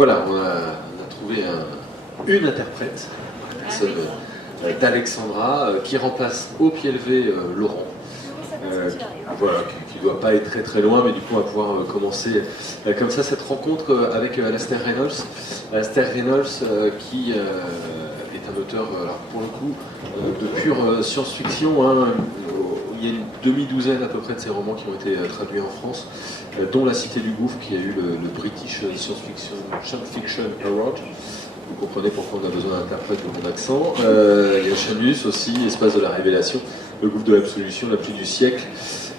Voilà, on a trouvé une interprète, d'Alexandra, qui remplace au pied levé Laurent. Voilà, qui ne doit pas être très très loin, mais du coup on va pouvoir commencer comme ça cette rencontre avec Alastair Reynolds. Alastair Reynolds qui est un auteur, alors pour le coup, de pure science-fiction. Hein. Il y a une demi-douzaine à peu près de ses romans qui ont été traduits en France, dont La Cité du Gouffre qui a eu le British Science Fiction Award. Vous comprenez pourquoi on a besoin d'interprète de mon accent. Il y a Chanus aussi, Espace de la Révélation, Le Gouffre de l'Absolution, La Pluie du siècle,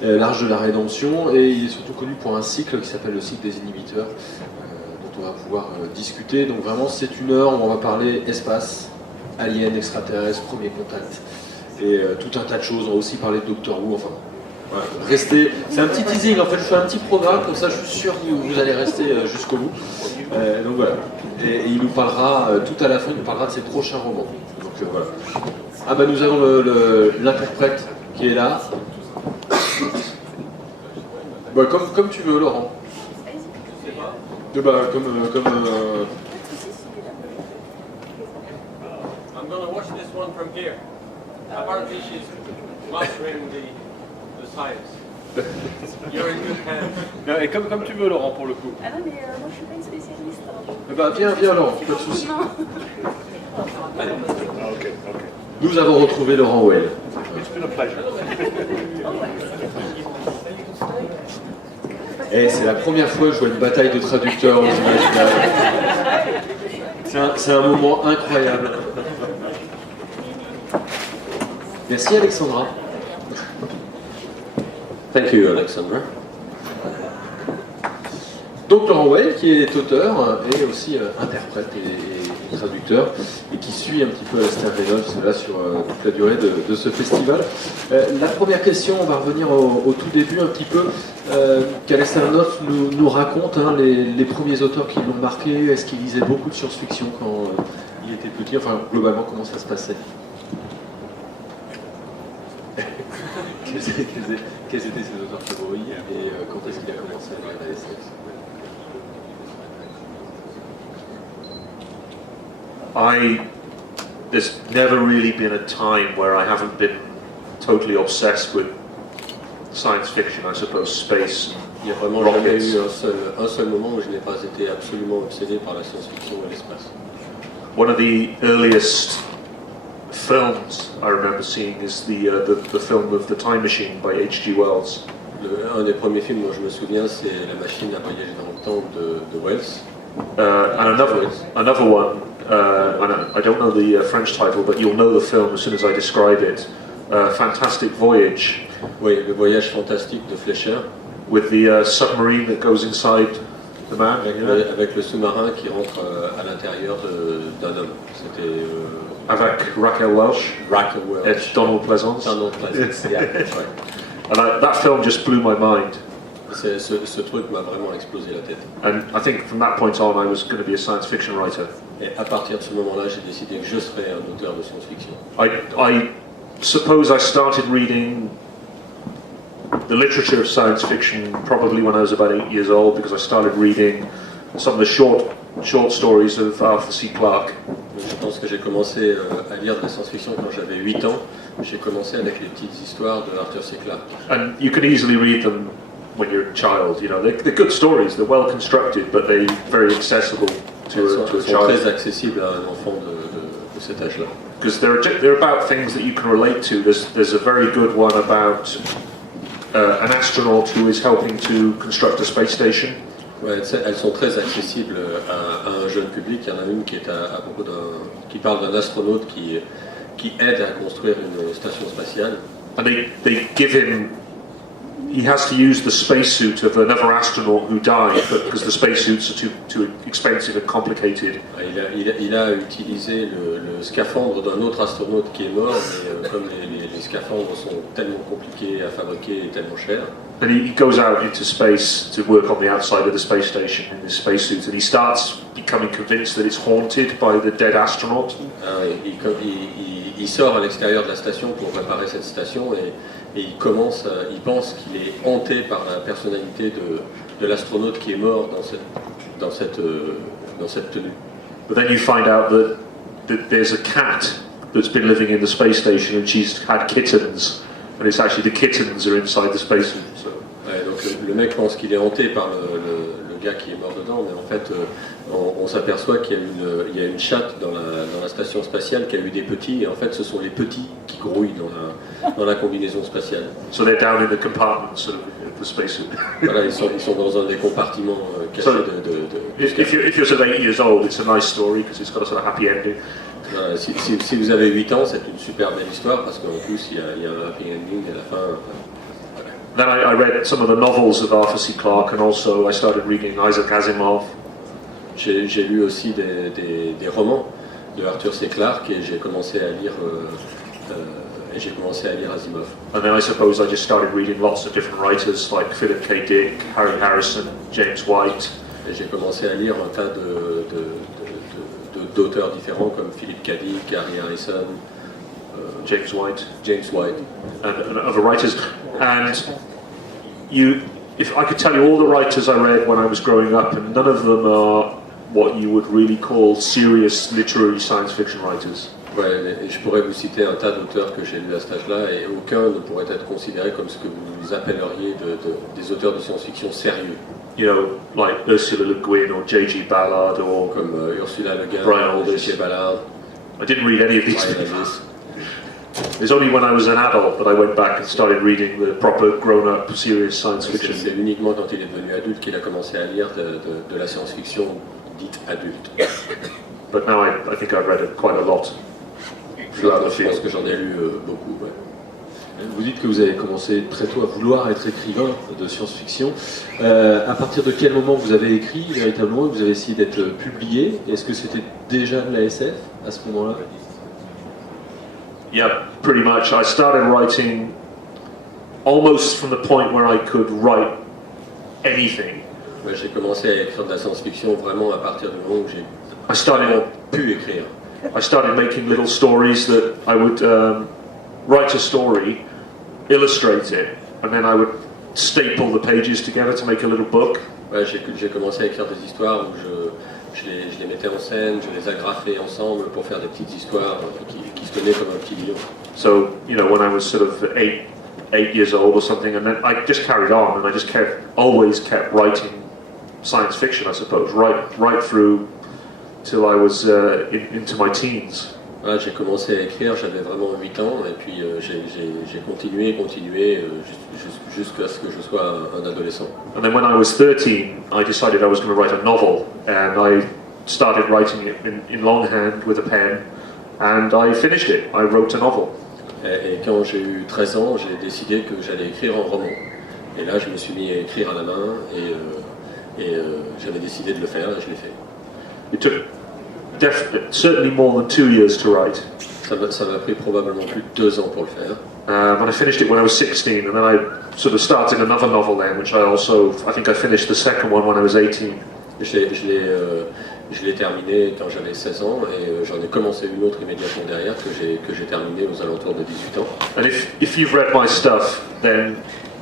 L'Arche de la Rédemption, et il est surtout connu pour un cycle qui s'appelle le cycle des inhibiteurs, dont on va pouvoir discuter. Donc vraiment c'est une heure où on va parler espace, aliens, extraterrestres, premier contact, et tout un tas de choses. On va aussi parler de Doctor Who, enfin voilà, restez. C'est un petit teasing, en fait je fais un petit programme, comme ça je suis sûr que vous allez rester jusqu'au bout. Donc voilà. Et il nous parlera, tout à la fin, il nous parlera de ses prochains romans. Donc voilà. Ah bah nous avons l'interprète qui est là. Bah, comme tu veux, Laurent. Bah, comme I'm going to watch this one from here. Apparently she's mastering the science. You're in good hands. Et comme tu veux, Laurent, pour le coup. Ah non, mais moi je suis pas une spécialiste. Bah, viens, Laurent, pas de soucis. Okay. Nous avons retrouvé Laurent Well. It's been a pleasure. Et c'est la première fois que je vois une bataille de traducteurs aux Imaginales. C'est un moment incroyable. Merci Alexandra. Thank you, Alexandra. Donc Laurent Well, qui est auteur et aussi interprète et traducteur, et qui suit un petit peu Alastair Reynolds là sur toute la durée de ce festival. La première question, on va revenir au tout début un petit peu, qu'Alastair Reynolds nous raconte les premiers auteurs qui l'ont marqué. Est-ce qu'il lisait beaucoup de science-fiction quand il était petit? Enfin, globalement, comment ça se passait? Quels étaient ses auteurs favoris et quand est-ce qu'il a commencé à lire la SF? There's never really been a time where I haven't been totally obsessed with science fiction, I suppose, space. Il n'y a vraiment jamais eu un seul moment où je n'ai pas été absolument obsédé par la science-fiction et l'espace. One of the earliest films I remember seeing is the film of The Time Machine by H.G. Wells. Un des premiers films dont je me souviens, c'est La machine à voyager dans le temps de Wells. And another one, I don't know the French title, but you'll know the film as soon as I describe it. Fantastic Voyage. Oui, Le Voyage fantastique de Fleischer. With the submarine that goes inside the man. Avec le sous-marin qui rentre à l'intérieur d'un homme. C'était... avec Raquel Welch. Raquel Welch. Et Donald Pleasance. Donald Pleasance, yeah, right. And that film just blew my mind. Ce truc m'a vraiment explosé la tête. And I think from that point on I was going to be a science fiction writer. Et à partir de ce moment-là, j'ai décidé que je serais un auteur de science-fiction. I suppose I started reading the literature of science fiction probably when I was about 8 years old, because I started reading some of the short stories of Arthur C. Clarke. Je pense que j'ai commencé à lire de la science-fiction quand j'avais 8 ans. J'ai commencé avec les petites histoires de Arthur C. Clarke. And you can easily read them when you're a child, you know. They're good stories, they're well constructed, but they're very accessible to a child. Sont très accessibles à un enfant de cet âge-là. Because they're about things that you can relate to. There's a very good one about an astronaut who is helping to construct a space station. Ouais, elles sont très accessibles à un jeune public. Il y en a une qui est qui parle d'un astronaute qui aide à construire une station spatiale. And they give him. He has to use the spacesuit of another astronaut who died, but because the spacesuits are too expensive and complicated. Il a utilisé le scaphandre d'un autre astronaute qui est mort, mais comme les scaphandres sont tellement compliqués à fabriquer et tellement chers. And he goes out into space to work on the outside of the space station in this spacesuit, and he starts becoming convinced that it's haunted by the dead astronaut. Il sort à l'extérieur de la station pour réparer cette station et il pense qu'il est hanté par la personnalité de l'astronaute qui est mort dans dans cette tenue. But then you find out that there's a cat that's been living in the space station and she's had kittens, and it's actually the kittens are inside the spacesuit. So. Ouais, donc le mec pense qu'il est hanté par le gars qui est mort dedans, mais en fait on s'aperçoit qu'il y a une chatte dans la station spatiale qui a eu des petits, et en fait ce sont les petits qui grouillent dans la combinaison spatiale. So they're down in the compartments of the spacesuit. Voilà, ils sont dans un des compartiments cachés If you're sort of 8 years old, it's a nice story because it's got a sort of happy ending. Voilà, si vous avez 8 ans, c'est une super belle histoire parce qu'en plus il y a un happy ending à la fin. Then I read some of the novels of Arthur C. Clarke, and also I started reading Isaac Asimov. J'ai lu aussi des romans de Arthur C. Clarke et j'ai commencé à lire Asimov. And then I suppose I just started reading lots of different writers like Philip K. Dick, Harry Harrison, James White. Et j'ai commencé à lire un tas d'auteurs différents comme Philip K. Dick, Harry Harrison, James White, and other writers. And if I could tell you all the writers I read when I was growing up, and none of them are what you would really call serious literary science fiction writers. Ouais, et je pourrais vous citer un tas d'auteurs que j'ai lus à cet âge-là, et aucun ne pourrait être considéré comme ce que vous appelleriez des auteurs de science-fiction sérieux. You know, like Ursula Le Guin or J.G. Ballard or comme Ursula Le Guin, Brian Aldiss. J.G. Ballard. I didn't read any of these Brian people. Aldiss. It's only when I was an adult that I went back and started reading the proper grown-up serious science fiction. C'est uniquement quand il est devenu adulte qu'il a commencé à lire de la science-fiction dite adulte. But now I think I've read quite a lot. Je pense que j'en ai lu beaucoup. Ouais. Vous dites que vous avez commencé très tôt à vouloir être écrivain de science-fiction. À partir de quel moment vous avez écrit véritablement et vous avez essayé d'être publié? Est-ce que c'était déjà de la SF à ce moment-là? Yeah, pretty much. I started writing almost from the point where I could write anything. Ouais, j'ai commencé à écrire de la science-fiction vraiment à partir du moment où j'ai pu écrire. I started making little stories that I would write a story, illustrate it, and then I would staple the pages together to make a little book. Ouais, j'ai commencé à écrire des histoires où je les mettais en scène, je les agrafais ensemble pour faire des petites histoires qui se tenaient comme un petit livre. So, you know, when I was sort of 8 years old or something, and then I just carried on, and I just always kept writing science fiction, I suppose, right through till I was into my teens. Voilà, j'ai commencé à écrire, j'avais vraiment 8 ans, et puis j'ai continué jusqu'à ce que je sois un adolescent. And then when I was 13, I decided I was going to write a novel, and I started writing it in longhand with a pen, and I finished it. I wrote a novel. Et quand j'ai eu 13 ans, j'ai décidé que j'allais écrire un roman. Et là, je me suis mis à écrire à la main, et j'avais décidé de le faire, et je l'ai fait. It took certainly more than 2 years to write. Ça m'a pris probablement plus de 2 ans pour le faire. But I finished it when I was 16, and then I sort of started another novel then, which I think I finished the second one when I was 18. Je l'ai terminé quand j'avais 16 ans, et j'en ai commencé une autre immédiatement derrière que j'ai terminé aux alentours de 18 ans. And if you've read my stuff, then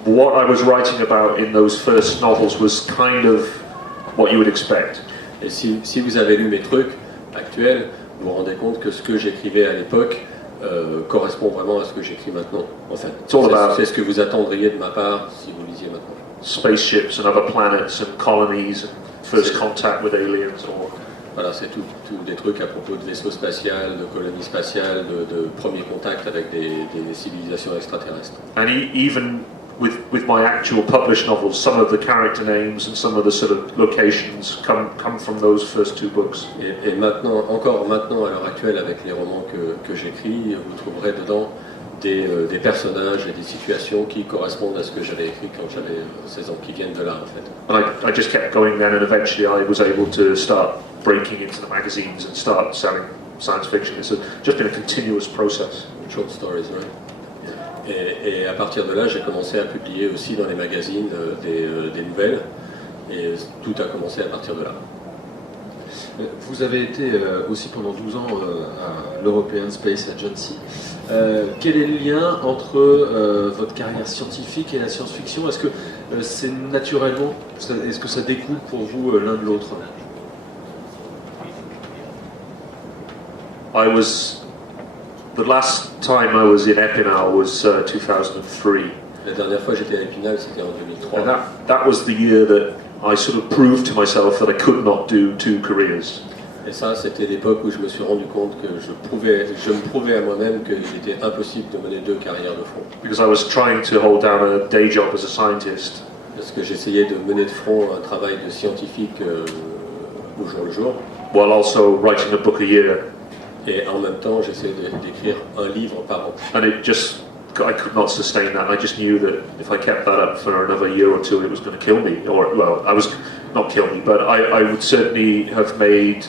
what I was writing about in those first novels was kind of what you would expect. Et si vous avez lu mes trucs actuels, vous vous rendez compte que ce que j'écrivais à l'époque correspond vraiment à ce que j'écris maintenant. En fait, c'est ce que vous attendriez de ma part si vous lisiez maintenant. Spaceships and other planets and colonies and first contact with aliens. Voilà, c'est tout des trucs à propos de vaisseaux spatiaux, de colonies spatiales, de premiers contacts avec des civilisations extraterrestres. And even with my actual published novels, some of the character names and some of the sort of locations come from those first 2 books. Et encore maintenant, à l'heure actuelle, avec les romans que j'écris, vous trouverez dedans des personnages et des situations qui correspondent à ce que j'avais écrit quand j'avais 16 ans, qui viennent de là en fait. And I just kept going then, and eventually I was able to start breaking into the magazines and start selling science fiction. It's just been a continuous process. Short stories, right? Et à partir de là, j'ai commencé à publier aussi dans les magazines des nouvelles, et tout a commencé à partir de là. Vous avez été aussi pendant 12 ans à l'European Space Agency. Quel est le lien entre votre carrière scientifique et la science-fiction? Est-ce que c'est naturellement, est-ce que ça découle pour vous l'un de l'autre? The last time I was in Epinal was 2003. La dernière fois que j'étais à Epinal, c'était en 2003. And that was the year that I sort of proved to myself that I could not do 2 careers. Et ça, c'était l'époque où je me suis rendu compte que je me prouvais à moi-même qu'il était impossible de mener 2 carrières de front. Because I was trying to hold down a day job as a scientist. Parce que j'essayais de mener de front un travail de scientifique au jour le jour. While also writing a book a year. Et en même temps, j'essayais d'écrire un livre par an. And I could not sustain that. I just knew that if I kept that up for another year or 2, it was going to kill me. Or, well, I was not kill me, but I would certainly have made.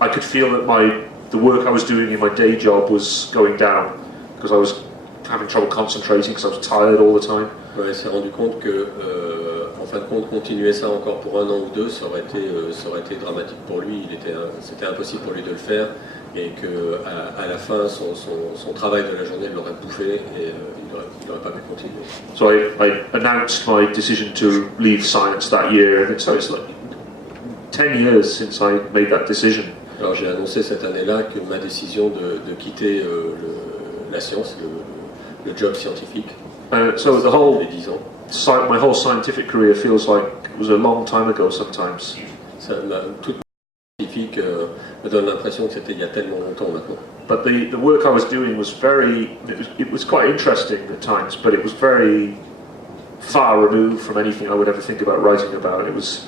I could feel that the work I was doing in my day job was going down because I was having trouble concentrating because I was tired all the time. Ouais, il s'est rendu compte que, en fin de compte, continuer ça encore pour 1 an ou 2, ça aurait été dramatique pour lui. C'était impossible pour lui de le faire, et que à la fin, son travail de la journée l'aurait bouffé, et il n'aurait pas pu continuer. So I announced my decision to leave science that year, and so it's like 10 years since I made that decision. Alors j'ai annoncé cette année-là que ma décision de quitter la science, le job scientifique. So les 10 ans. My whole scientific career feels like it was a long time ago sometimes. Toute ma scientifique me donne l'impression que c'était il y a tellement longtemps maintenant. But the work I was doing was it was quite interesting at times, but it was very far removed from anything I would ever think about writing about. It was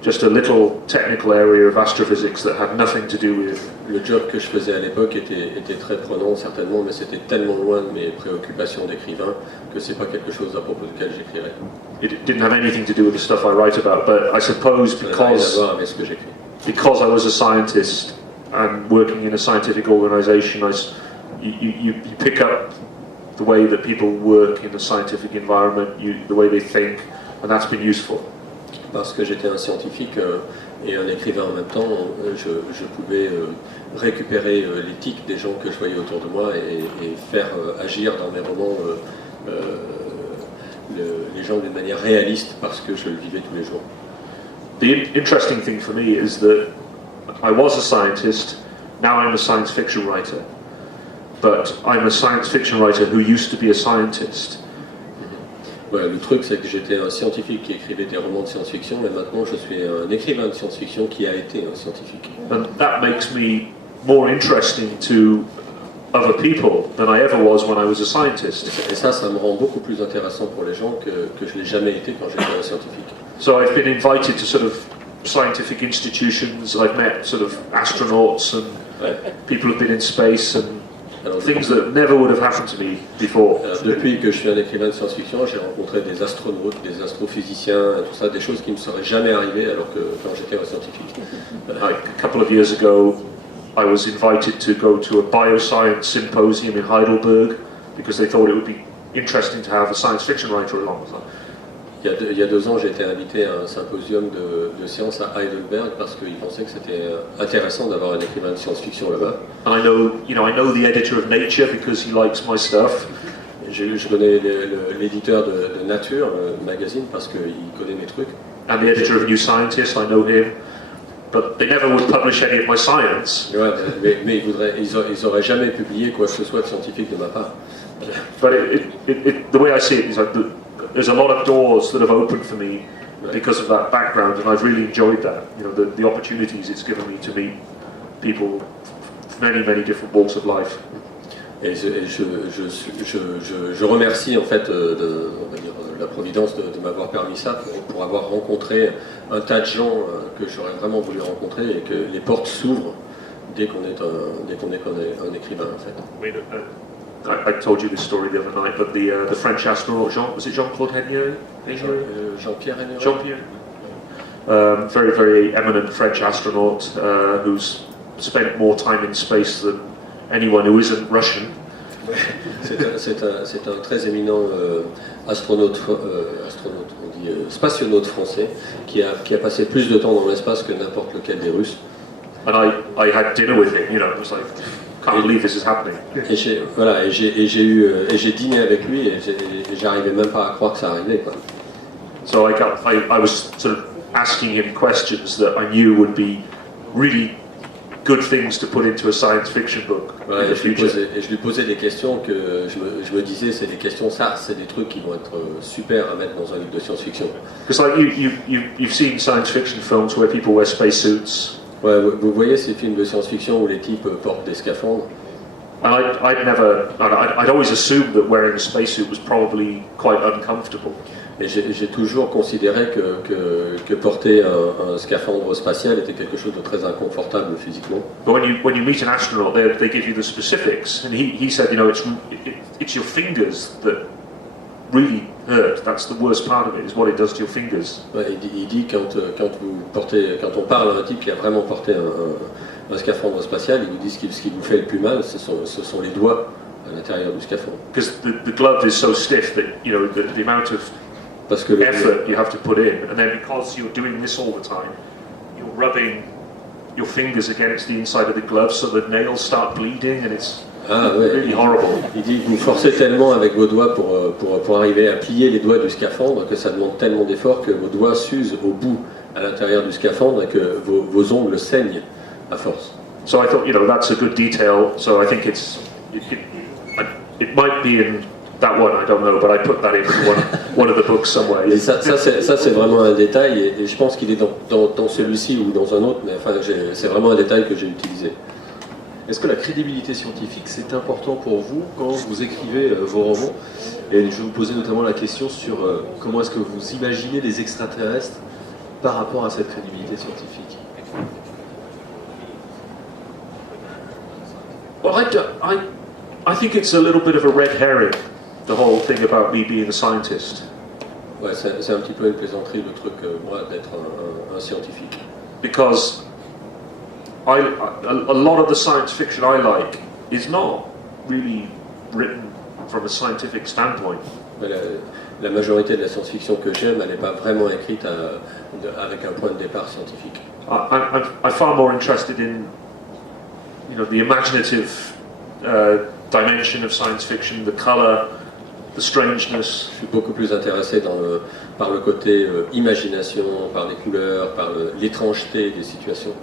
just a little technical area of astrophysics that had nothing to do with. Le job que je faisais à l'époque était très prenant certainement, mais c'était tellement loin de mes préoccupations d'écrivain que c'est pas quelque chose à propos duquel j'écrirais. It didn't have anything to do with the stuff I write about, but I suppose because I was a scientist and working in a scientific organization, you pick up the way that people work in a scientific environment, the way they think, and that's been useful. Parce que j'étais un scientifique et un écrivain en même temps, je pouvais récupérer l'éthique des gens que je voyais autour de moi et faire agir dans mes romans les gens d'une manière réaliste parce que je le vivais tous les jours. The interesting thing for me is that I was a scientist, now I'm a science fiction writer, but I'm a science fiction writer who used to be a scientist. Ouais, le truc, c'est que j'étais un scientifique qui écrivait des romans de science-fiction, et maintenant je suis un écrivain de science-fiction qui a été un scientifique. And that makes me more interesting to other people than I ever was when I was a scientist. Et ça me rend beaucoup plus intéressant pour les gens que je l'ai jamais été quand j'étais un scientifique. So I've been invited to sort of scientific institutions. I've met sort of astronauts and people who've been in space and things that never would have happened to me before. Depuis que je suis un écrivain de science-fiction, j'ai rencontré des astronautes, des astrophysiciens, tout ça, des choses qui ne me seraient jamais arrivées alors que quand j'étais un scientifique. Like a couple of years ago, I was invited to go to a bioscience symposium in Heidelberg because they thought it would be interesting to have a science fiction writer along. Il y a 2 ans, j'ai été invité à un symposium de sciences à Heidelberg parce qu'ils pensaient que c'était intéressant d'avoir un écrivain de science-fiction là-bas. And I know the editor of Nature because he likes my stuff. Je connais l'éditeur de Nature, le magazine, parce qu'il connaît mes trucs. And the editor of New Scientist, I know him. But they never would publish any of my science. Ouais, mais ils auraient jamais publié quoi que ce soit de scientifique de ma part. But the way I see it is like there's a lot of doors that have opened for me because of that background, and I've really enjoyed that. You know, the opportunities it's given me to meet people from many different walks of life. Et je remercie en fait la Providence de m'avoir permis ça pour avoir rencontré un tas de gens que j'aurais vraiment voulu rencontrer et que les portes s'ouvrent dès qu'on est un écrivain en fait. I told you this story the other night, but the French astronaut Jean-Claude Hennier? Jean-Pierre Hennier. Jean-Pierre. Very eminent French astronaut who's spent more time in space than anyone who isn't Russian. C'est un très éminent astronaute, on dit spationaute français, qui a passé plus de temps dans l'espace que n'importe lequel des Russes. And I had dinner with him, you know, it was like, can't believe this is happening. Et j'ai dîné avec lui et j'arrivais même pas à croire que ça arrivait, quoi. So I was sort of asking him questions that I knew would be really good things to put into a science fiction book Ouais, in the future. je lui posais des questions que je me disais, c'est des questions, ça, c'est des trucs qui vont être super à mettre dans un livre de science-fiction. Because like you've seen science fiction films where people wear spacesuits. Ouais, vous voyez ces films de science-fiction où les types portent des scaphandres. And I'd always assumed that wearing a spacesuit was probably quite uncomfortable. Et j'ai toujours considéré que porter un scaphandre spatial était quelque chose de très inconfortable physiquement. But when you meet an astronaut, they give you the specifics, and he said, you know, it's your fingers that really hurt. That's the worst part of it, is what it does to your fingers. Ouais, il dit quand on parle à un type qui a vraiment porté un scaphandre spatial, il vous dit ce qui vous fait le plus mal, ce sont les doigts à l'intérieur du scaphandre. Because the glove is so stiff that, you know, the amount of Parce que effort you have to put in, and then because you're doing this all the time, you're rubbing your fingers against the inside of the glove so the nails start bleeding, and it's really horrible. Il dit vous forcez tellement avec vos doigts pour arriver à plier les doigts du scaphandre que ça demande tellement d'efforts que vos doigts s'usent au bout à l'intérieur du scaphandre et que vos ongles saignent à force. So I thought, you know, that's a good detail. So I think it might be in that one, I don't know, but I put that in one of the books somewhere. Et ça c'est vraiment un détail, et je pense qu'il est dans celui-ci ou dans un autre, mais enfin, c'est vraiment un détail que j'ai utilisé. Est-ce que la crédibilité scientifique, c'est important pour vous quand vous écrivez vos romans? Et je vais vous poser notamment la question sur comment est-ce que vous imaginez les extraterrestres par rapport à cette crédibilité scientifique? Well, I think it's a little bit of a red herring, the whole thing about me being a scientist. Ouais, c'est un petit peu une plaisanterie le truc, moi, d'être un scientifique. Because a lot of the science fiction I like is not really written from a scientific standpoint. La majorité de la science-fiction que j'aime, elle n'est pas vraiment écrite avec un point de départ scientifique. I'm far more interested in, you know, the imaginative dimension of science fiction, the color, the strangeness. Je suis beaucoup plus intéressé par le côté imagination, par les couleurs, par l'étrangeté des situations.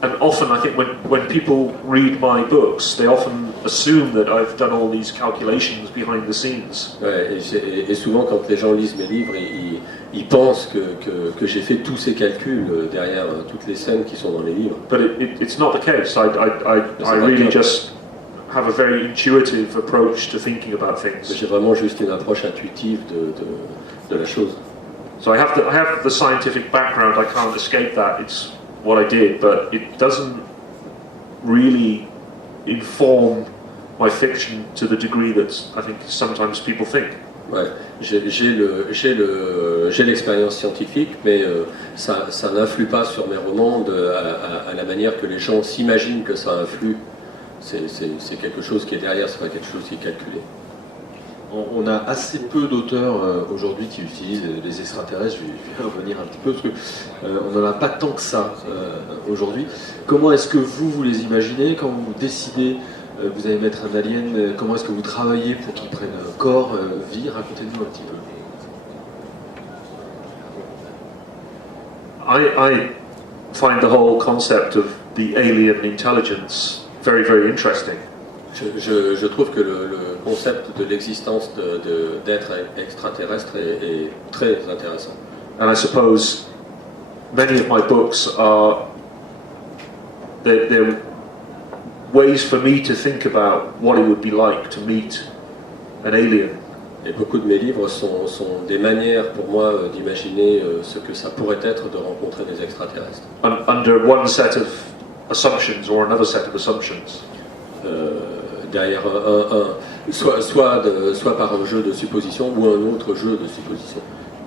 And often I think when people read my books, they often assume that I've done all these calculations behind the scenes. Ouais, et souvent quand les gens lisent mes livres, ils pensent que j'ai fait tous ces calculs derrière toutes les scènes qui sont dans les livres. But it's not the case. I really just have a very intuitive approach to thinking about things. J'ai vraiment juste une approche intuitive de la chose. So I have the scientific background. I can't escape that. It's what I did, but it doesn't really inform my fiction to the degree that I think sometimes people think. Ouais, j'ai l'expérience scientifique, mais ça n'influe pas sur mes romans à la manière que les gens s'imaginent que ça influe. C'est quelque chose qui est derrière, c'est pas quelque chose qui est calculé. On a assez peu d'auteurs aujourd'hui qui utilisent les extraterrestres. Je vais revenir un petit peu parce qu'on n'en a pas tant que ça aujourd'hui. Comment est-ce que vous les imaginez quand vous décidez vous allez mettre un alien? Comment est-ce que vous travaillez pour qu'il prenne corps, vie? Racontez-nous un petit peu. I find the whole concept of the alien intelligence very, very interesting. Je trouve que le concept de l'existence d'êtres extraterrestres est très intéressant. And I suppose many of my books they're ways for me to think about what it would be like to meet an alien. Et beaucoup de mes livres sont des manières pour moi d'imaginer ce que ça pourrait être de rencontrer des extraterrestres. Under one set of assumptions or another set of assumptions. Derrière soit par un jeu de supposition ou un autre jeu de supposition.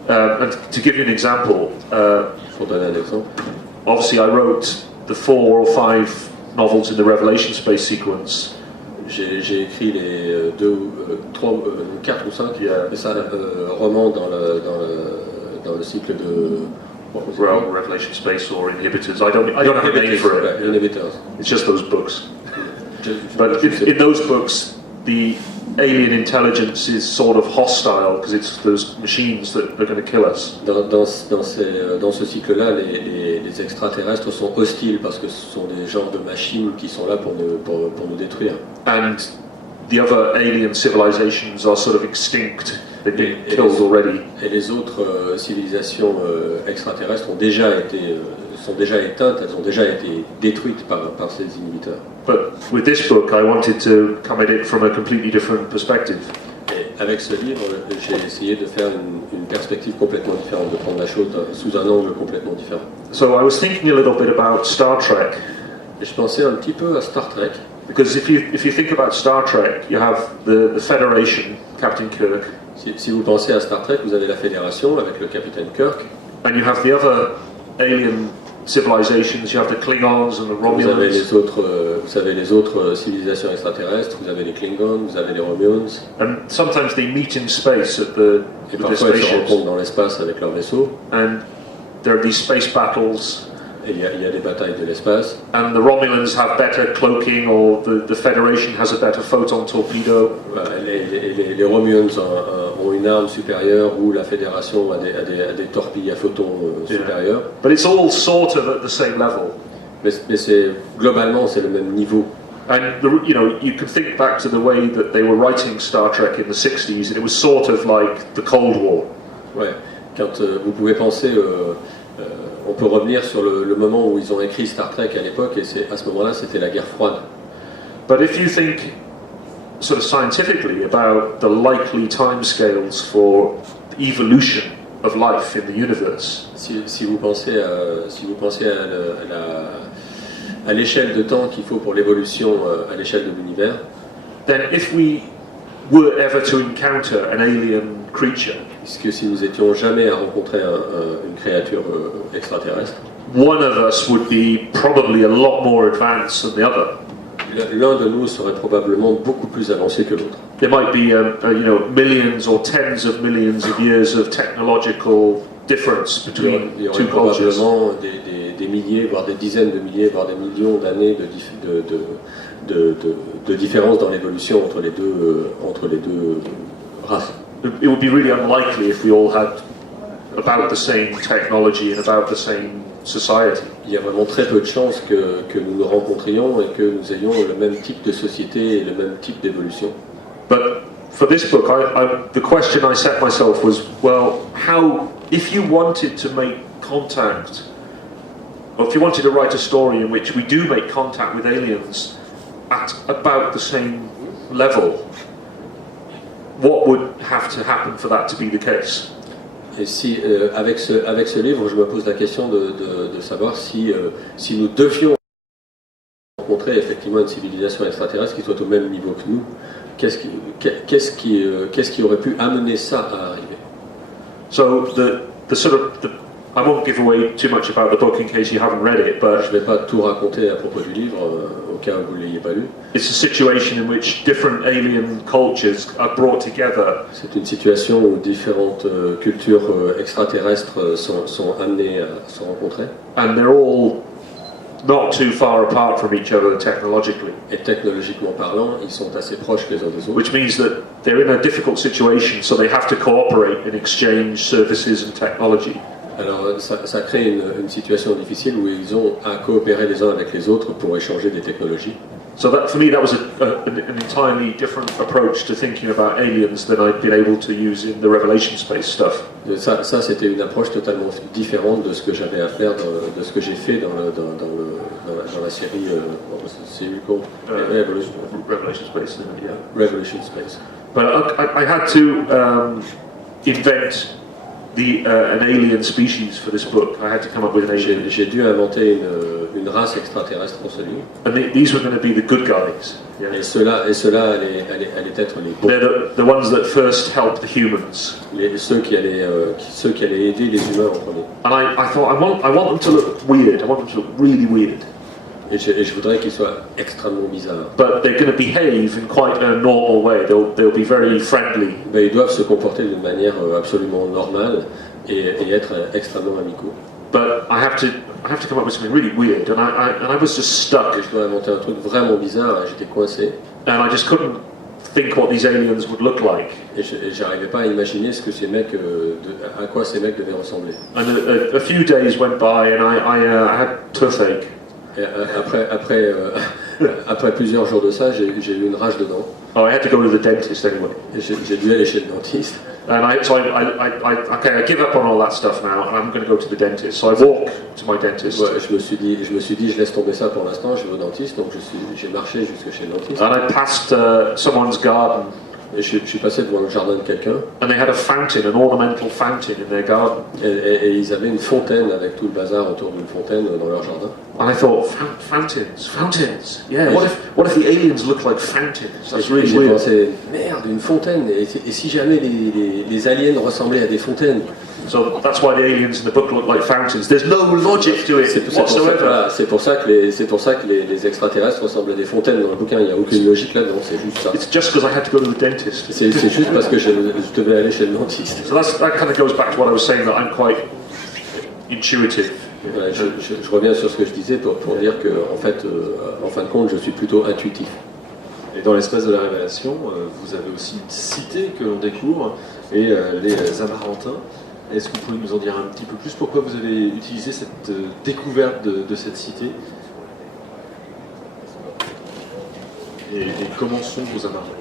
And to give you an example, Pour donner un exemple, obviously I wrote the 4 or 5 novels in the Revelation space sequence. j'ai écrit les 4 ou 5 romans dans le cycle de Revelation space or Inhibitors. I don't have a name for it. Inhibitors. It's just those books. But in those books, the alien intelligence is sort of hostile because it's those machines that are going to kill us. Dans ce cycle-là, les extraterrestres sont hostiles parce que ce sont des genres de machines qui sont là pour nous détruire. And the other alien civilizations are sort of extinct. They've been killed already. Et les autres civilisations extraterrestres sont déjà éteintes, elles ont déjà été détruites par ces inhibiteurs. But with this book, I wanted to come at it from a completely different perspective. Et avec ce livre, j'ai essayé de faire une perspective complètement différente, de prendre la chose sous un angle complètement différent. So I was thinking a little bit about Star Trek. Et je pensais un petit peu à Star Trek. Because if you think about Star Trek, you have the Federation, Captain Kirk. Si vous pensez à Star Trek, vous avez la Fédération avec le capitaine Kirk. And you have the other alien civilizations. You have the Klingons and the Romulans. Vous avez les autres civilisations extraterrestres. Vous avez les Klingons, vous avez les Romulans. And sometimes they meet in space at the Et parfois ils se rencontrent dans l'espace avec leur vaisseau. And there are these space battles. Et il y a des batailles de l'espace. And the Romulans have better cloaking, or the Federation has a better photon torpedo. Les Romulans ont une arme supérieure, ou la Fédération a des torpilles à photons supérieures. But it's all sort of at the same level. Mais globalement, c'est le même niveau. And you can think back to the way that they were writing Star Trek in the 60s, and it was sort of like the Cold War. Ouais. Quand vous pouvez penser. On peut revenir sur le moment où ils ont écrit Star Trek à l'époque, et à ce moment-là, c'était la guerre froide. But if you think sort of scientifically about the likely timescales for the evolution of life in the universe, si vous pensez à l'échelle de temps qu'il faut pour l'évolution à l'échelle de l'univers, then if we were ever to encounter an alien creature, puisque si nous étions jamais à rencontrer une créature extraterrestre, one of us would be probably a lot more advanced than the other. L'un de nous serait probablement beaucoup plus avancé que l'autre. There might be millions or tens of millions of years of technological difference between il y aurait two cultures. probablement des milliers, voire des dizaines de milliers, voire des millions d'années de différence dans l'évolution entre les deux races. It would be really unlikely if we all had about the same technology and about the same society. Il y a vraiment très peu de chances que nous nous rencontrions et que nous ayons le même type de société et le même type d'évolution. But for this book, the question I set myself was, well, if you wanted to make contact, or if you wanted to write a story in which we do make contact with aliens at about the same level, what would have to happen for that to be the case? Et si, avec ce livre, je me pose la question de savoir si nous devions rencontrer effectivement une civilisation extraterrestre qui soit au même niveau que nous, qu'est-ce qui aurait pu amener ça à arriver? So I won't give away too much about the book in case you haven't read it, but je ne vais pas tout raconter à propos du livre, au cas où vous ne l'ayez pas lu. It's a situation in which different alien cultures are brought together. C'est une situation où différentes cultures extraterrestres sont amenées à se rencontrer. And they're all not too far apart from each other technologically. Et technologiquement parlant, ils sont assez proches les uns des autres. Which means that they're in a difficult situation, so they have to cooperate and exchange services and technology. Alors ça crée une situation difficile où ils ont à coopérer les uns avec les autres pour échanger des technologies. So for me, that was an entirely different approach to thinking about aliens than I'd been able to use in the Revelation Space stuff. Ça c'était une approche totalement différente de ce que j'avais à faire, de ce que j'ai fait dans la série. C'est Revelation Space. Yeah. Revelation Space. But I had to invent an alien species for this book. I had to come up with an alien. J'ai dû inventer une race extraterrestre pour ce livre. And these were going to be the good guys. Yeah. Et ceux-là allaient être les bons. They're the ones that first help the humans. Ceux qui allaient aider les humains en premier. And I thought I want them to look weird. I want them to look really weird. Et je voudrais qu'ils soient extrêmement bizarres. But they're going to behave in quite a normal way. They'll be very friendly. Mais ils doivent se comporter d'une manière absolument normale et être extrêmement amicaux. But I have to come up with something really weird, and I was just stuck. Et je dois inventer un truc vraiment bizarre. J'étais coincé. And I just couldn't think what these aliens would look like. Et j'arrivais pas à imaginer ce que ces mecs, à quoi ces mecs devaient ressembler. And a few days went by, and I had toothache. Et après plusieurs jours de ça, j'ai eu une rage de dents. Oh, I had to go to the dentist anyway. Et j'ai dû aller chez le dentiste. And I give up on all that stuff now, and I'm going to go to the dentist. So I walk to my dentist. Ouais, je me suis dit, je laisse tomber ça pour l'instant. Je vais au dentiste, donc j'ai marché jusque chez le dentiste. And I passed someone's garden. Et je suis passé devant le jardin de quelqu'un. And they had a fountain, an ornamental fountain in their garden. Et ils avaient une fontaine avec tout le bazar autour d'une fontaine dans leur jardin. And I thought, fountains, yeah. What if the aliens look like fountains? That's really J'ai weird. pensé, merde, une fontaine. Et si jamais les aliens ressemblaient à des fontaines? So that's why the aliens in the book look like fountains. There's no logic to it whatsoever. C'est pour ça que les extraterrestres ressemblent à des fontaines dans le bouquin. Il n'y a aucune logique là-dedans, c'est juste ça. It's just because I had to go to the dentist. C'est juste parce que je devais aller chez le dentiste. So that kind of goes back to what I was saying, that I'm quite intuitive. Voilà, je reviens sur ce que je disais pour dire que en fin de compte, je suis plutôt intuitif. Et dans l'espace de la révélation, vous avez aussi une cité que l'on découvre, et les Amarantins. Est-ce que vous pouvez nous en dire un petit peu plus? Pourquoi vous avez utilisé cette découverte de cette cité? Et comment sont vos Amarantins?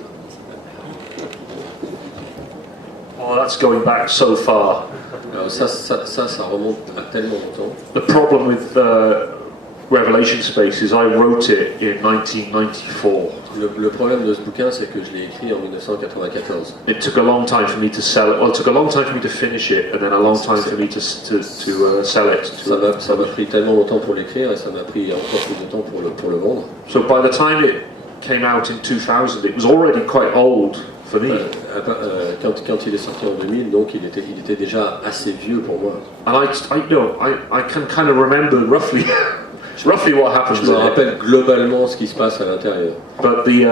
Oh, that's going back so far. Alors ça remonte à tellement longtemps. The problem with Revelation Space is I wrote it in 1994. Le problème de ce bouquin, c'est que je l'ai écrit en 1994. It took a long time for me to sell it. Well, it took a long time for me to finish it, and then a long time for me to sell it. Ça m'a pris tellement longtemps pour l'écrire et ça m'a pris encore plus de temps pour le vendre. So by the time it came out in 2000, it was already quite old for me. Quand il est sorti en 2000, donc il était déjà assez vieux pour moi. And I can kind of remember roughly what happens. Je me rappelle globalement ce qui se passe à l'intérieur. But the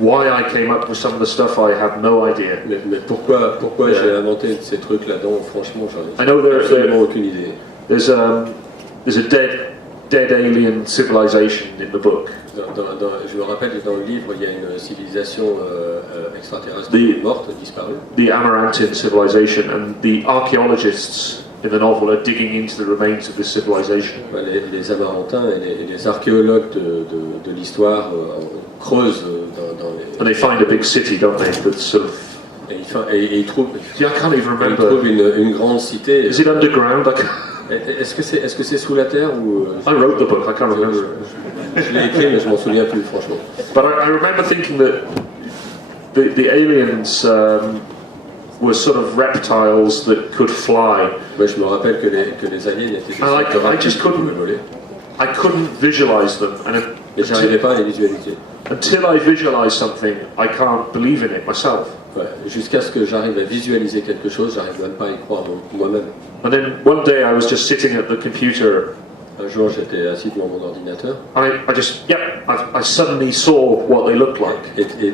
why I came up with some of the stuff, I have no idea. Mais pourquoi j'ai inventé ces trucs là-dedans, franchement, j'en ai absolument aucune idée. There's a dead alien civilization in the book. Je me rappelle que dans le livre, il y a une civilisation extraterrestre morte, disparue. The Amarantin civilization, and the archaeologists in the novel are digging into the remains of this civilization. Les Amarantins et les archéologues de l'histoire creusent dans les... And they find a big city, don't they? That's sort of... Et ils trouvent... I can't even remember. Ils trouvent une grande cité. Is it underground? Est-ce que c'est sous la terre ou... I wrote the book, I can't remember. Je l'ai écrit, mais je m'en souviens plus, franchement. But I remember thinking that the aliens were sort of reptiles that could fly. Ouais, je me rappelle que les aliens étaient des I just couldn't visualize them, et j'arrivais pas à les visualiser. Until I visualize something, I can't believe in it myself. Ouais, jusqu'à ce que j'arrive à visualiser quelque chose, j'arrive même pas à y croire moi-même. And then one day I was just sitting at the computer. Un jour, j'étais assis devant mon ordinateur. I suddenly saw what they looked like.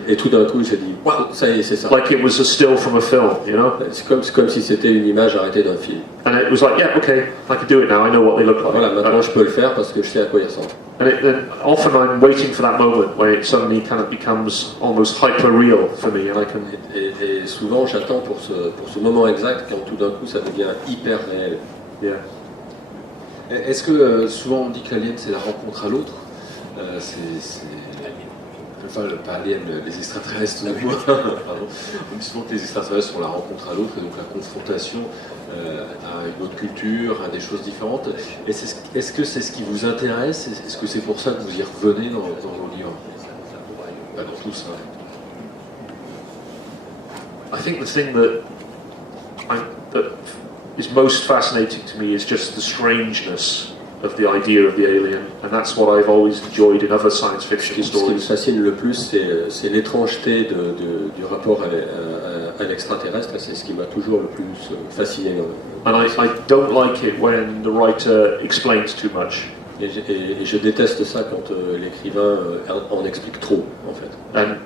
Et tout d'un coup, j'ai dit, waouh, ça y est, c'est ça. Like it was a still from a film, you know. C'est comme si c'était une image arrêtée d'un film. And it was like, yeah, okay, I can do it now. I know what they look like. Voilà, maintenant je peux le faire parce que je sais à quoi ils ressemblent. And often I'm waiting for that moment where it suddenly kind of becomes almost hyper real for me, and I can. Et souvent, j'attends pour ce moment exact quand tout d'un coup ça devient hyper réel. Yeah. Est-ce que souvent on dit que l'alien c'est la rencontre à l'autre, enfin pas alien, les extraterrestres pardon. On dit souvent que les extraterrestres sont la rencontre à l'autre et donc la confrontation à une autre culture, à des choses différentes. Est-ce que c'est ce qui vous intéresse? Est-ce que c'est pour ça que vous y revenez dans vos livres? Pas dans tous, hein. I think the thing that is most fascinating to me is just the strangeness of the idea of the alien, and that's what I've always enjoyed in other science fiction Ce qui me stories. fascine le plus, c'est l'étrangeté du rapport à l'extraterrestre, c'est ce qui m'a toujours le plus fasciné. And I don't like it when the writer explains too much. Et je déteste ça quand l'écrivain en explique trop, en fait. And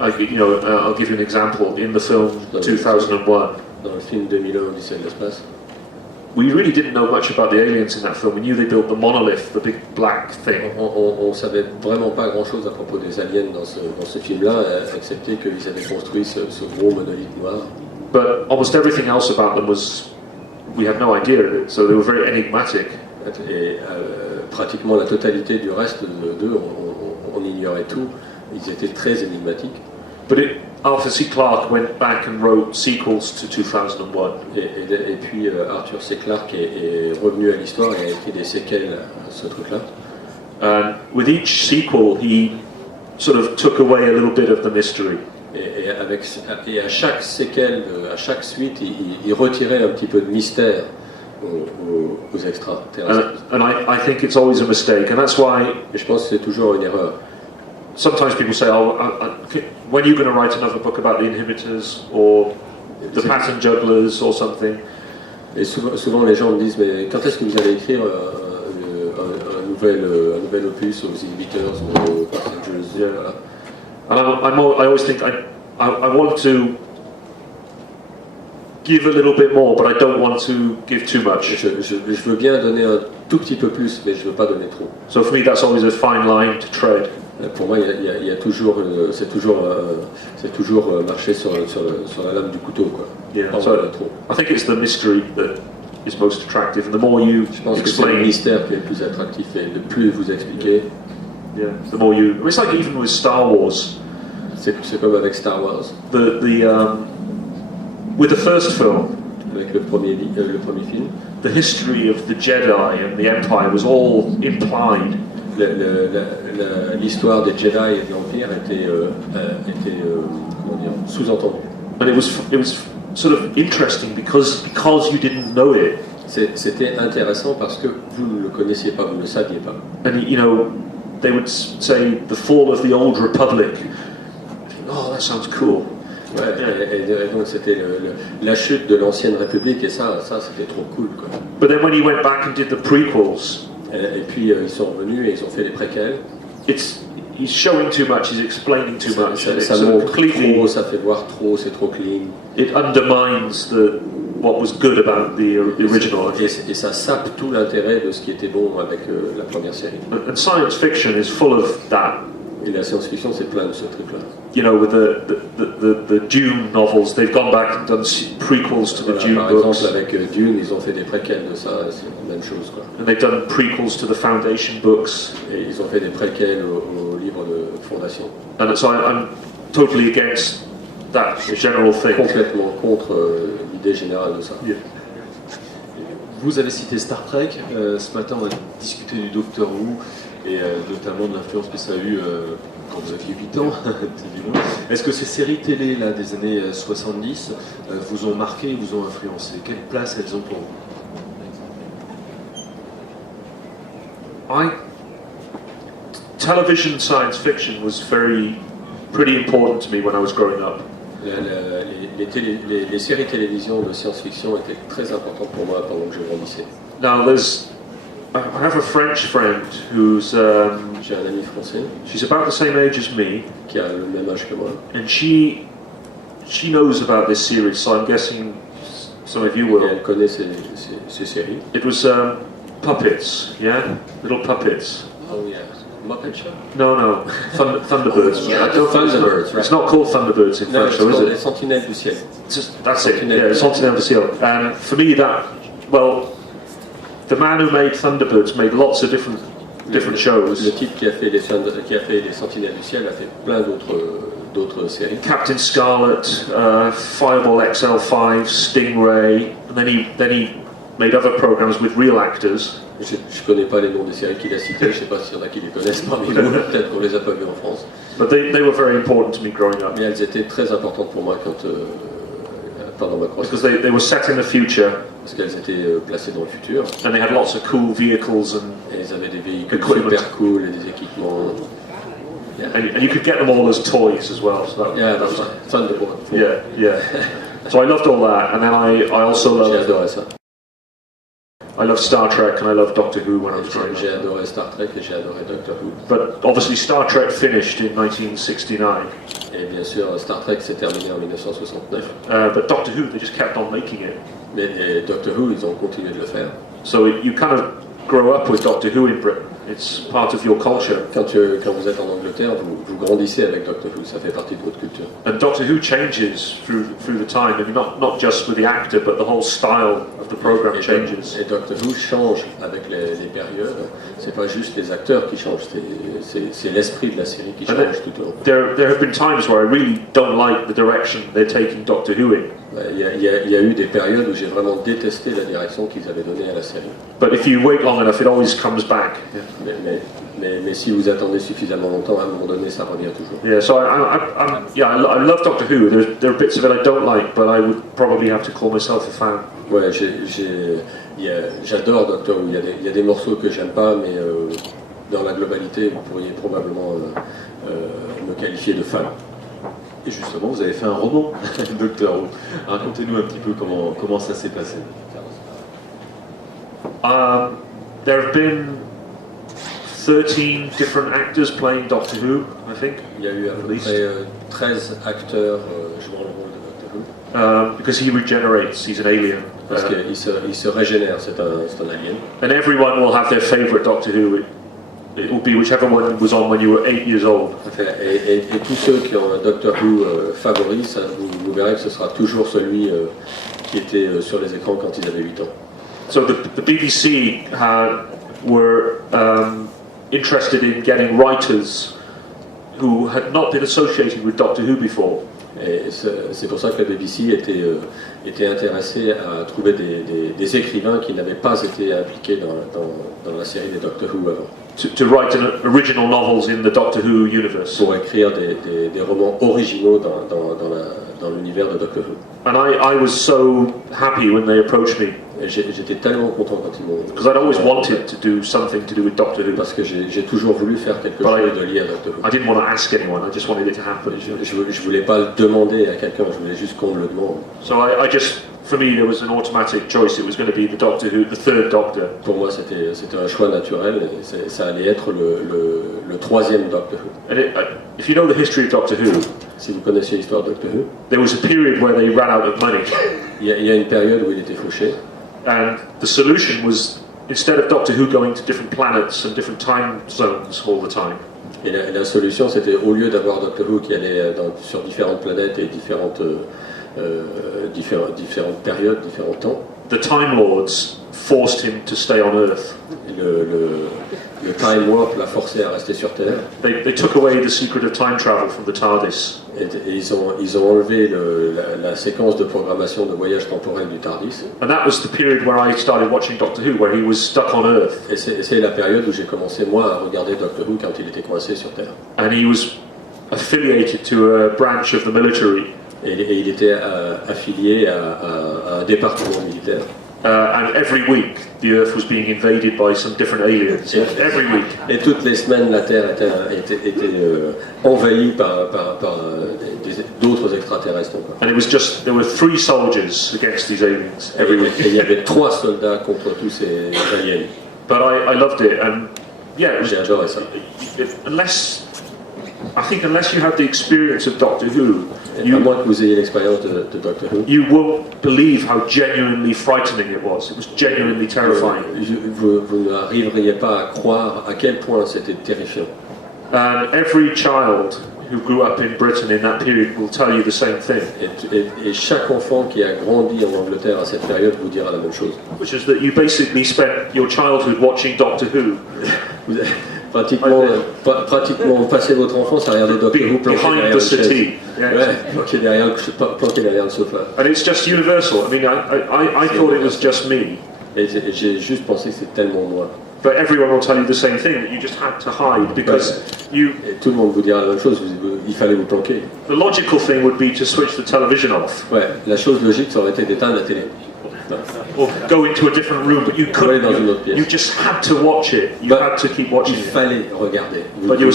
I'll give you an example. In the film 2001, Dans le film 2001, Odyssée de l'espace, we really didn't know much about the aliens in that film. We knew they built the monolith, the big black thing. On savait vraiment pas grand-chose à propos des aliens dans ce film-là, excepté qu'ils avaient construit ce gros monolithe noir. But almost everything else about them was, we had no idea of it, so they were very enigmatic. Et pratiquement la totalité du reste d'eux, on ignorait tout. Ils étaient très énigmatiques. But Arthur C. Clarke went back and wrote sequels to 2001. Et puis Arthur C. Clarke est revenu à l'histoire et a écrit des séquelles à ce truc-là. And with each sequel, he sort of took away a little bit of the mystery. Et à chaque séquelle, à chaque suite, il retirait un petit peu de mystère aux extraterrestres. And I think it's always a mistake, and that's why. Et je pense que c'est toujours une erreur. Sometimes people say, "Oh, when are you going to write another book about the inhibitors or the pattern jugglers or something?" Et souvent les gens me disent, mais quand est-ce que vous allez écrire un nouvel opus aux inhibitors ou aux passengers? Yeah. And I always think I want to give a little bit more, but I don't want to give too much. Je veux bien donner un tout petit peu plus, mais je veux pas donner trop. So for me, that's always a fine line to tread. Pour moi, il y a toujours, c'est toujours marcher sur la lame du couteau, quoi. Yeah. Pas So trop. I think it's the mystery that is most attractive, and the more you Je pense que c'est le explain, mystère qui est le plus attractif, et le plus vous expliquez. yeah, the more you. It's like even with Star Wars. C'est comme avec Star Wars. With the first film, Avec le premier film, the history of the Jedi and the Empire was all implied. l'histoire des Jedi et de l'Empire était comment dire, sous-entendue. And it was sort of interesting because you didn't know it. C'était intéressant parce que vous ne le connaissiez pas, vous ne le saviez pas. And they would say the fall of the old Republic. Oh, that sounds cool. Ouais, et donc c'était la chute de l'ancienne République et ça c'était trop cool, quoi. But then when he went back and did the prequels, et puis ils sont revenus et ils ont fait les préquels. He's showing too much, he's explaining too much. Ça montre trop, ça fait voir trop, c'est trop clean. It undermines what was good about the original. Et ça sape tout l'intérêt de ce qui était bon avec la première série. And science fiction is full of that. Et la science-fiction, c'est plein de ce truc-là. With the Dune novels, they've gone back and done prequels to the Dune par books. exemple, avec Dune, ils ont fait des préquels de ça, c'est la même chose, quoi. And they've done prequels to the Foundation books. Et ils ont fait des préquels au livre de fondation. And so I'm totally against that general thing. Complètement contre l'idée générale de ça. Yeah. Vous avez cité Star Trek. Ce matin, on a discuté du Doctor Who et notamment de l'influence que ça a eu quand vous aviez 8 ans. Est-ce que ces séries télé là, des années 70 vous ont marqué, vous ont influencé? Quelle place elles ont pour vous? Television science fiction was pretty important to me when I was growing up. Les séries télévision de science-fiction étaient très importantes pour moi pendant que je grandissais. Now I have a French friend who's J'ai un ami français she's about the same age as me, qui a le même âge que moi. and she knows about this series, so I'm guessing some of you Et will. elle connaît ces séries. It was puppets, yeah, little puppets. Oh yeah, Muppet Show. No, Thunderbirds. Yeah, Thunderbirds, right. It's not called Thunderbirds in No, French, it's though, is called it? Les Sentinelles du ciel. That's it. Sentinelle. Yeah, Sentinelle du Ciel. And for me, the man who made Thunderbirds made lots of different shows. Le type qui a fait les Sentinelles du ciel a fait plein d'autres séries. Captain Scarlet, Fireball XL5, Stingray, and then he made other programs with real actors. Je connais pas les noms des séries qu'il a citées, je sais pas s'il y en a qui les connaissent parmi nous, peut-être qu'on les a pas vues en France. But they were very important to me growing up. Mais elles étaient très importantes pour moi pendant ma croissance. Because they were set in the future, Parce qu'elles étaient placées dans le futur. and they had lots of cool vehicles, Et ils avaient des véhicules Equipment. super cool et des équipements. and you could get them all as toys as well. So Yeah, that's right. Thunderbolt. yeah. So I loved all that, and then I also J'ai loved adoré ça. I loved Star Trek and I loved Doctor Who when I was growing J'ai up. adoré Star Trek et j'ai adoré Doctor Who. But obviously Star Trek finished in 1969. Et bien sûr, Star Trek s'est terminé en 1969. But Doctor Who, they just kept on making it. Mais les Doctor Who, ils ont continué de le faire. So you kind of grow up with Doctor Who in Britain. It's part of your culture. Quand vous êtes en Angleterre, vous grandissez avec Doctor Who, ça fait partie de votre culture. And Doctor Who changes through the time, and not just with the actor, but the whole style of the program changes. Et Doctor Who change avec les périodes. C'est pas juste les acteurs qui changent, c'est l'esprit de la série qui change tout au long. There have been times where I really don't like the direction they're taking Doctor Who in. Il y a eu des périodes où j'ai vraiment détesté la direction qu'ils avaient donnée à la série. But if you wait long enough, it always comes back. Mais si vous attendez suffisamment longtemps, à un moment donné, ça revient toujours. Yeah, so I love Doctor Who. There are bits of it I don't like, but I would probably have to call myself a fan. Ouais, j'adore Doctor Who. Il y a des morceaux que j'aime pas, mais dans la globalité, vous pourriez probablement me qualifier de fan. Et justement, vous avez fait un roman, Doctor Who. Racontez-nous un petit peu comment ça s'est passé. There have been 13 different actors playing Doctor Who, I think. Il y a eu à peu près 13 acteurs jouant le rôle de Doctor Who. Because he regenerates, he's an alien. Parce qu'il se régénère, c'est un alien. And everyone will have their favourite Doctor Who. It will be whichever one was on when you were 8 years old. Et tous ceux qui ont un Doctor Who favori, vous verrez que ce sera toujours celui qui était sur les écrans quand ils avaient 8 ans. So the BBC were interested in getting writers who had not been associated with Doctor Who before. Et c'est pour ça que la BBC était intéressée à trouver des écrivains qui n'avaient pas été impliqués dans la série des Doctor Who avant. To write original novels in the Doctor Who universe. Pour écrire des romans originaux dans l'univers de Doctor Who. And I was so happy when they approached me. J'étais tellement content quand ils m'ont... Because I'd always wanted to do something to do with Doctor Who. Parce que j'ai toujours voulu faire quelque chose de lié à Doctor Who. I didn't want to ask anyone, I just wanted it to happen. Je voulais pas le demander à quelqu'un, je voulais juste qu'on me le demande. So I just, for me, there was an automatic choice. It was going to be the Doctor Who, the third Doctor. Pour moi, c'était un choix naturel. Et ça allait être le troisième Doctor Who. And if you know the history of Doctor Who, si vous connaissez l'histoire de Doctor Who, there was a period where they ran out of money. Il y a une période où il était fauché. And the solution was, instead of Doctor Who going to different planets and different time zones all the time, et la solution, c'était au lieu d'avoir Doctor Who qui allait sur différentes planètes et différentes périodes, différents temps, the Time Lords forced him to stay on Earth. Le Time Warp l'a forcé à rester sur Terre. They took away the secret of time travel from the TARDIS. Et ils ont enlevé la séquence de programmation de voyage temporel du TARDIS. And that was the period where I started watching Doctor Who, where he was stuck on Earth. Et c'est la période où j'ai commencé moi à regarder Doctor Who quand il était coincé sur Terre. And he was affiliated to a branch of the military. Et il était affilié à un département militaire. And every week, the Earth was being invaded by some different aliens. Every week. Et toutes les semaines, la Terre était envahie par d'autres extraterrestres. And it was just, there were 3 soldiers against these aliens every week. Et il y avait 3 soldats contre tous ces aliens. But I loved it, and yeah, j'ai adoré ça. Unless you have the experience of Doctor Who, à moins que vous ayez l'expérience de Doctor Who, you won't believe how genuinely frightening it was. It was genuinely terrifying. Vous n'arriveriez pas à croire à quel point c'était terrifiant. And every child who grew up in Britain in that period will tell you the same thing. Et chaque enfant qui a grandi en Angleterre à cette période vous dira la même chose. Which is that you basically spent your childhood watching Doctor Who. Pratiquement passer votre enfance à regarder Doctor Who planqué derrière le settee. Planqué derrière le sofa. And it's just universal. I mean, I thought it was just me. Et j'ai juste pensé que c'était tellement moi. But everyone will tell you the same thing, that you just had to hide because you... Et tout le monde vous dira la même chose, il fallait vous planquer. The logical thing would be to switch the television off. Ouais, la chose logique, ça aurait été d'éteindre la télé. Or go into a different room, but you couldn't. You just had to watch it. You had to keep watching it. Il fallait regarder. Vous deviez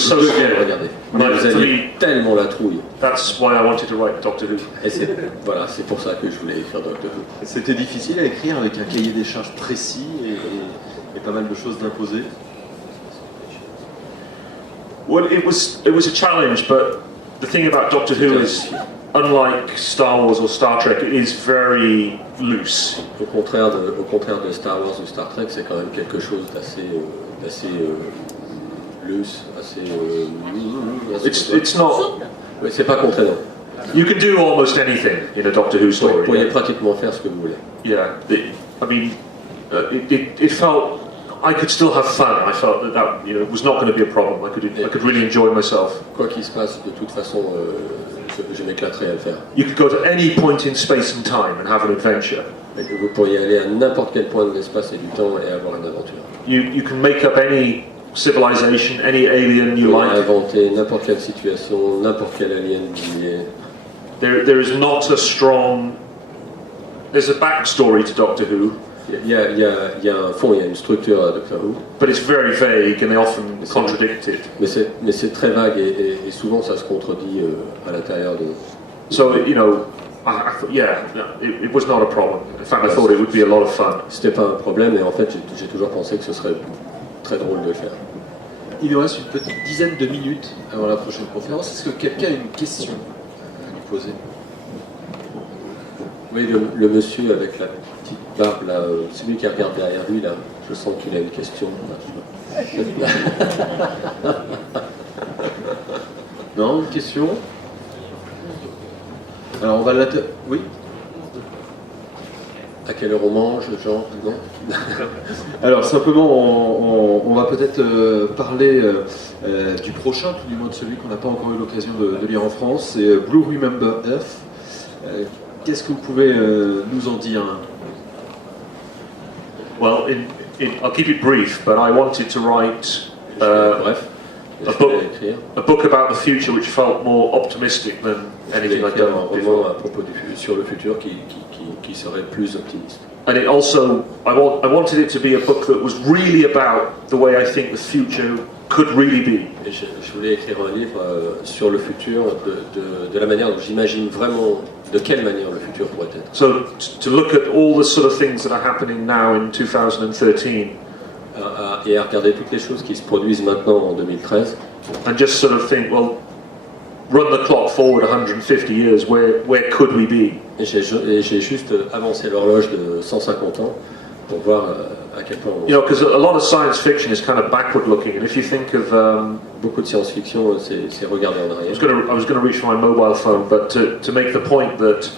regarder. Vous aviez tellement la trouille. That's why I wanted to write Doctor Who. Et c'est pour ça que je voulais écrire Doctor Who. C'était difficile à écrire avec un cahier des charges précis et pas mal de choses d'imposer. Well, it was a challenge, but the thing about Doctor Who is unlike Star Wars or Star Trek, it is very loose. Au contraire de Star Wars ou Star Trek, c'est quand même quelque chose d'assez loose, It's not. Oui, c'est pas contraignant. You can do almost anything in a Doctor Who story. Vous pourriez pratiquement faire ce que vous voulez. Yeah, I mean, it felt I could still have fun. I felt that it was not going to be a problem. I could really enjoy myself. Quoi qu'il se passe, de toute façon, je m'éclaterai à le faire. You could go to any point in space and time and have an adventure. Et que vous pourriez aller à n'importe quel point de l'espace et du temps et avoir une aventure. You can make up any civilization, any alien you Vous like. pouvez inventer n'importe quelle situation, n'importe quel alien vous voulez. There is not a strong. There's a backstory to Doctor Who. Il y a un fond, il y a une structure à Doctor Who. But it's very vague and they often contradict it. Mais c'est très vague et souvent ça se contredit à l'intérieur de. So it was not a problem. In fact, I thought it would be a lot of fun. C'était pas un problème et en fait j'ai toujours pensé que ce serait très drôle de le faire. Il nous reste une petite dizaine de minutes avant la prochaine conférence. Est-ce que quelqu'un a une question à lui poser? Oui, le monsieur avec la petite barbe là, celui qui regarde derrière lui là, je sens qu'il a une question. Non, une question? Alors on va oui. À quelle heure on mange, genre, non? Alors simplement, on va peut-être parler du prochain, tout du moins de celui qu'on n'a pas encore eu l'occasion de lire en France, c'est Blue Remember Earth. Qu'est-ce que vous pouvez nous en dire? Well, I'll keep it brief, but I wanted to write Bref, a book about the future which felt more optimistic than anything I'd done un roman before. à propos sur le futur qui serait plus optimiste. And it also, I wanted it to be a book that was really about the way I think the future could really be. Et je voulais écrire un livre sur le futur, de la manière dont j'imagine vraiment de quelle manière le futur pourrait être. So to look at all the sort of things that are happening now in 2013 Et à regarder toutes les choses qui se produisent maintenant en 2013. and just sort of think, well, run the clock forward 150 years, where could we be? Et j'ai juste avancé l'horloge de 150 ans pour voir à quel point Because a lot of science fiction is kind of backward looking, and if you think of beaucoup de science-fiction, c'est regarder en arrière. I was going to reach for my mobile phone, but to make the point that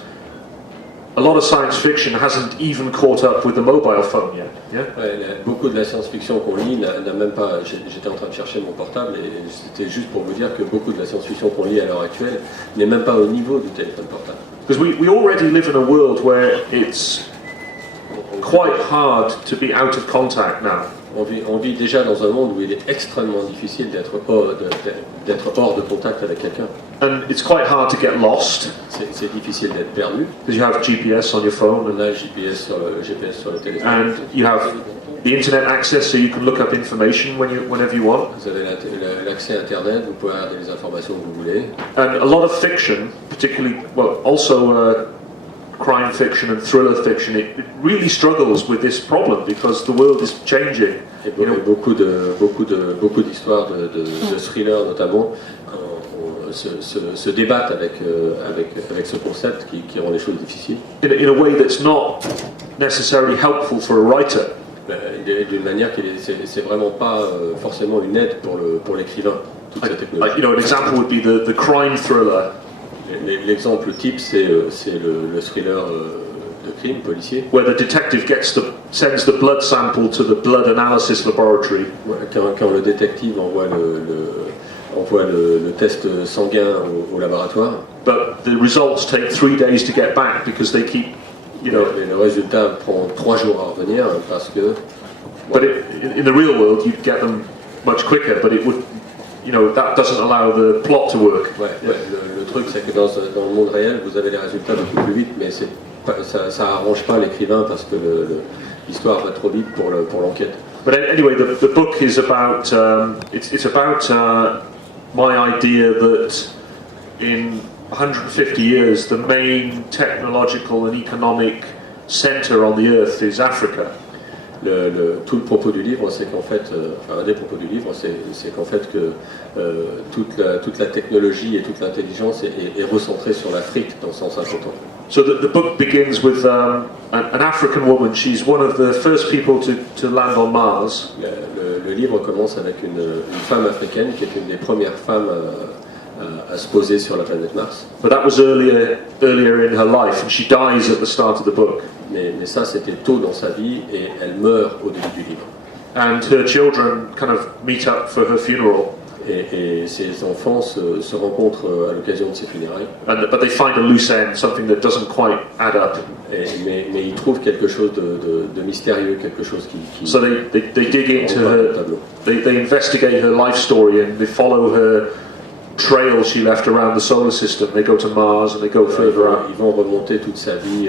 a lot of science fiction hasn't even caught up with the mobile phone yet. Yeah. Ouais, beaucoup de la science-fiction qu'on lit n'a même pas. J'étais en train de chercher mon portable et c'était juste pour vous dire que beaucoup de la science-fiction qu'on lit à l'heure actuelle n'est même pas au niveau du téléphone portable. Because we already live in a world where it's quite hard to be out of contact now. On vit déjà dans un monde où il est extrêmement difficile d'être hors de contact avec quelqu'un. And it's quite hard to get lost. C'est difficile d'être perdu. Because you have GPS on your phone, On a le GPS sur le téléphone. and you have the internet access, so you can look up information whenever you want. Vous avez l'accès à Internet, vous pouvez regarder les informations que vous voulez. And a lot of fiction, particularly, well, also crime fiction and thriller fiction, it really struggles with this problem because the world is changing. Et beaucoup d'histoires de thrillers notamment se débattent avec ce concept qui rend les choses difficiles. In a way that's not necessarily helpful for a writer. D'une manière qui c'est vraiment pas forcément une aide pour l'écrivain, toute cette technologie. An example would be the crime thriller. L'exemple type, c'est le thriller de crime policier. Where the detective sends the blood sample to the blood analysis laboratory. Quand le détective envoie le test sanguin au laboratoire. But the results take 3 days to get back because they keep, Et le résultat prend 3 jours à revenir parce que. But in the real world, you'd get them much quicker. But it would, that doesn't allow the plot to work. Ouais, le truc, c'est que dans le monde réel, vous avez les résultats beaucoup plus vite, mais ça arrange pas l'écrivain parce que l'histoire va trop vite pour l'enquête. But anyway, the book is about it's about my idea that in 150 years, the main technological and economic center on the earth is Africa. tout le propos du livre, c'est qu'en fait, enfin un des propos du livre, c'est qu'en fait que toute la technologie et toute l'intelligence est recentrée sur l'Afrique dans le sens important. So the book begins with an African woman. She's one of the first people to land on Mars. Le livre commence avec une femme africaine qui est une des premières femmes à se poser sur la planète Mars. But that was earlier in her life, and she dies at the start of the book. Mais ça, c'était tôt dans sa vie et elle meurt au début du livre. And her children kind of meet up for her funeral. Et ses enfants se rencontrent à l'occasion de ses funérailles. But they find a loose end, something that doesn't quite add up. Mais ils trouvent quelque chose de mystérieux, quelque chose qui So they dig into her, they investigate her life story and they follow her trail she left around the solar system. They go to Mars and they go further out. Ils vont remonter toute sa vie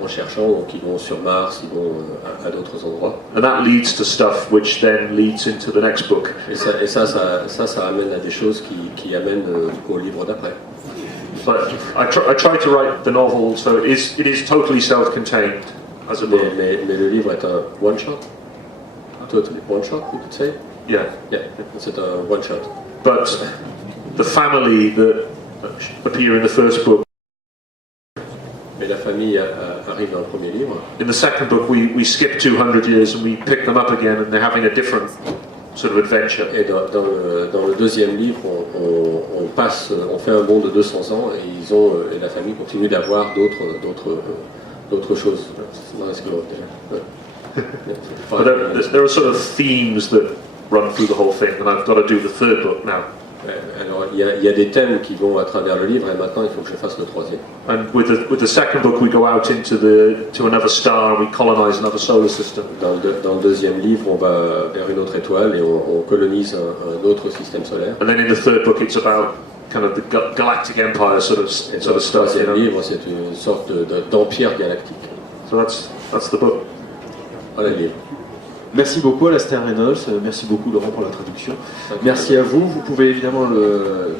en cherchant, donc ils vont sur Mars, ils vont à d'autres endroits. And that leads to stuff which then leads into the next book. Et ça amène à des choses qui amènent au livre d'après. But I try to write the novel, so it is totally self-contained as a book. Mais le livre est un one shot. Totally one shot, you could say. Yeah. Yeah, c'est un one shot. But the family that appear in the first book. Mais la famille arrive dans le premier livre. In the second book, we skip 200 years and we pick them up again, and they're having a different sort of adventure. Et dans le deuxième livre, on fait un bond de 200 ans et la famille continue d'avoir d'autres choses. But there are sort of themes that run through the whole thing, and I've got to do the third book now. Alors il y a des thèmes qui vont à travers le livre et maintenant il faut que je fasse le troisième. And with the second book, we go out to another star, we colonize another solar system. Dans le deuxième livre, on va vers une autre étoile et on colonise un autre système solaire. And then in the third book, it's about kind of the galactic empire sort of Et dans stuff. le troisième You know? livre, c'est une sorte d'empire galactique. So that's the book. Voilà le livre. Merci beaucoup Alastair Reynolds, merci beaucoup Laurent pour la traduction. Merci à vous, vous pouvez évidemment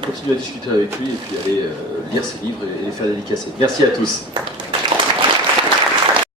continuer à discuter avec lui et puis aller lire ses livres et les faire dédicacer. Merci à tous.